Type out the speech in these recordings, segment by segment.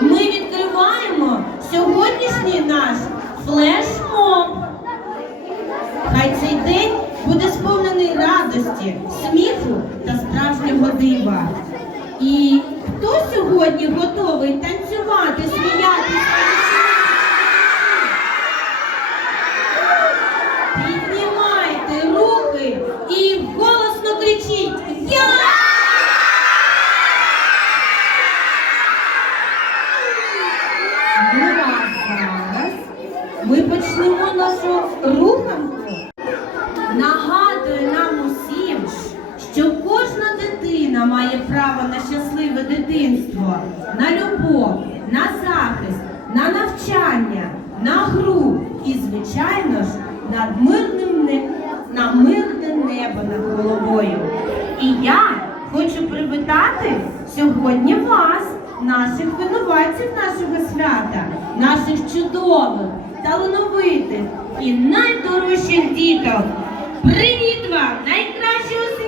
ми відкриваємо сьогоднішній наш флешмоб. Хай цей день буде сповнений радості, сміху та справжнього дива. І хто сьогодні готовий танцювати, сміятися? Має право на щасливе дитинство, на любов, на захист, на навчання, на гру і, звичайно ж, над мирним на мирне небо над головою. І я хочу привітати сьогодні вас, наших винуватців нашого свята, наших чудових, талановитих і найдорожчих діток. Привіт вам! Найкращі у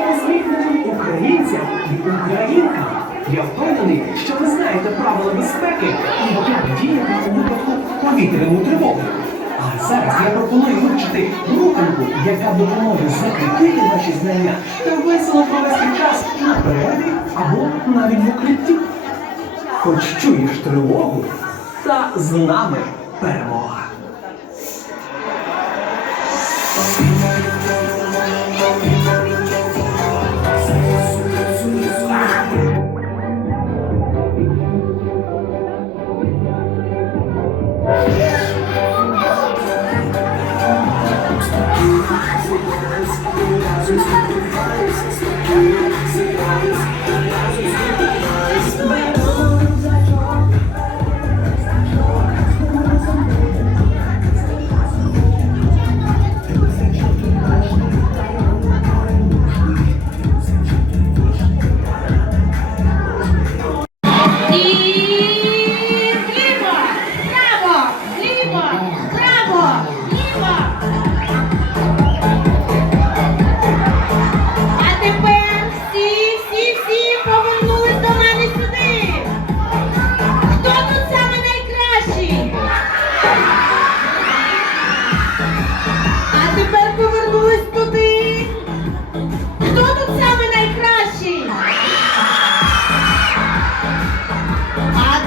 Привіт всім українцям і українкам! Я впевнений, що ви знаєте правила безпеки і як діяти у випадку повітряну тривогу. А зараз я пропоную вивчити руханку, яка допоможе закріпити ваші знання та весело провести час на перерві або навіть в укритті. Хоч чуєш тривогу, та з нами перемога. І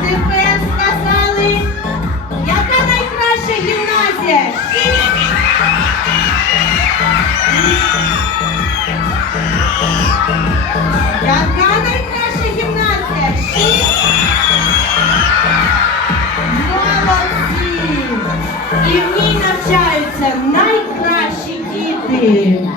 тепер сказали, яка найкраща гімназія? Яка найкраща гімназія? Шість. Молодці! І в ній навчаються найкращі діти.